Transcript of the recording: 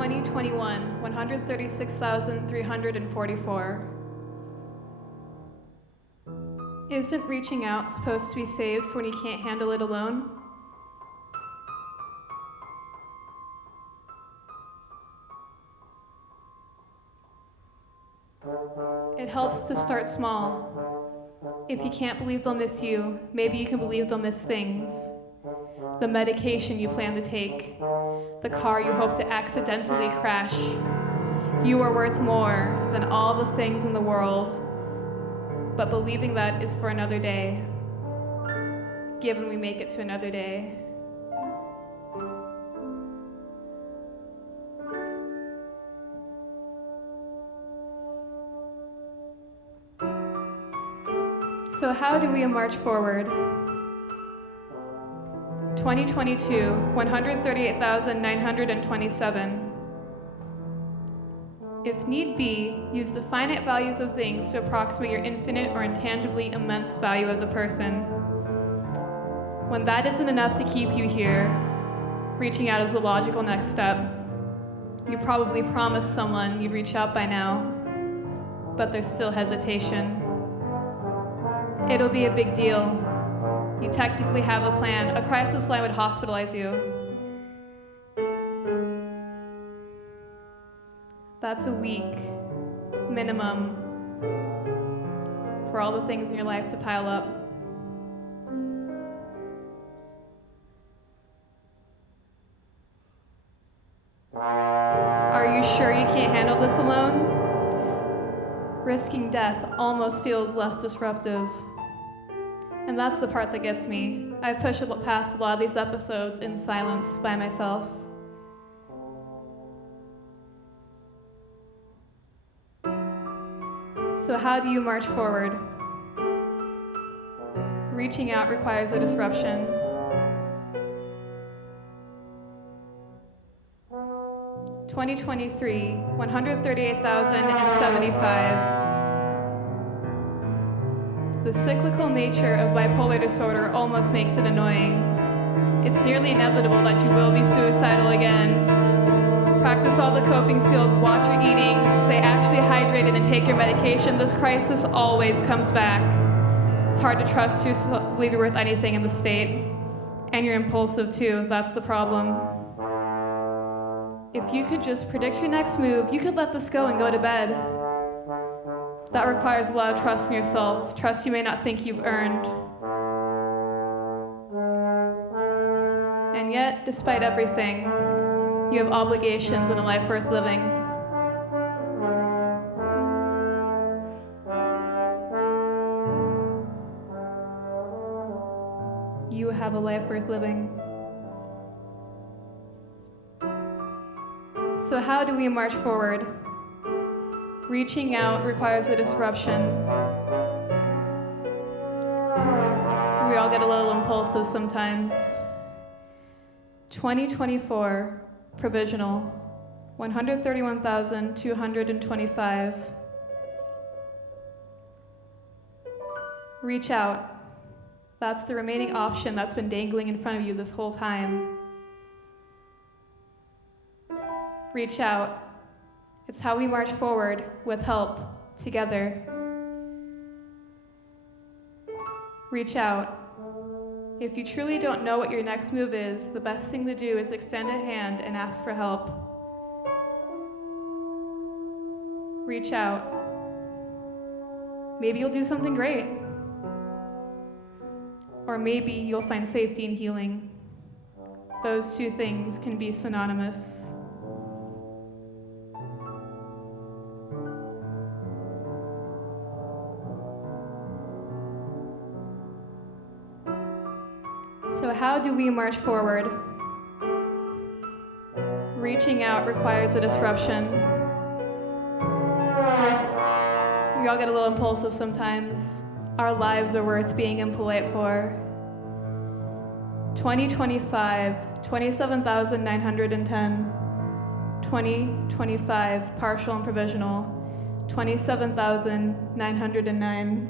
2021, 136,344. Isn't reaching out supposed to be saved for when you can't handle it alone? It helps to start small. If you can't believe they'll miss you, maybe you can believe they'll miss things. The medication you plan to take, the car you hope to accidentally crash. You are worth more than all the things in the world, but believing that is for another day, given we make it to another day. So how do we march forward? 2022, 138,927. If need be, use the finite values of things to approximate your infinite or intangibly immense value as a person. When that isn't enough to keep you here, reaching out is the logical next step. You probably promised someone you'd reach out by now, but there's still hesitation. It'll be a big deal. You technically have a plan. A crisis line would hospitalize you. That's a week, minimum, for all the things in your life to pile up. Are you sure you can't handle this alone? Risking death almost feels less disruptive. And that's the part that gets me. I've pushed past a lot of these episodes in silence by myself. So how do you march forward? Reaching out requires a disruption. (2023) 138,075. The cyclical nature of bipolar disorder almost makes it annoying. It's nearly inevitable that you will be suicidal again. Practice all the coping skills, watch your eating, stay actually hydrated, and take your medication. This crisis always comes back. It's hard to trust you, believe you're worth anything in the state. And you're impulsive too, that's the problem. If you could just predict your next move, you could let this go and go to bed. That requires a lot of trust in yourself, trust you may not think you've earned. And yet, despite everything, you have obligations and a life worth living. You have a life worth living. So how do we march forward? Reaching out requires a disruption. We all get a little impulsive sometimes. 2024, provisional, 131,225. Reach out. That's the remaining option that's been dangling in front of you this whole time. Reach out. It's how we march forward with help, together. Reach out. If you truly don't know what your next move is, the best thing to do is extend a hand and ask for help. Reach out. Maybe you'll do something great. Or maybe you'll find safety and healing. Those two things can be synonymous. So how do we march forward? Reaching out requires a disruption. We all get a little impulsive sometimes. Our lives are worth being impolite for. 2025, 27,910. 2025, partial and provisional, 27,909.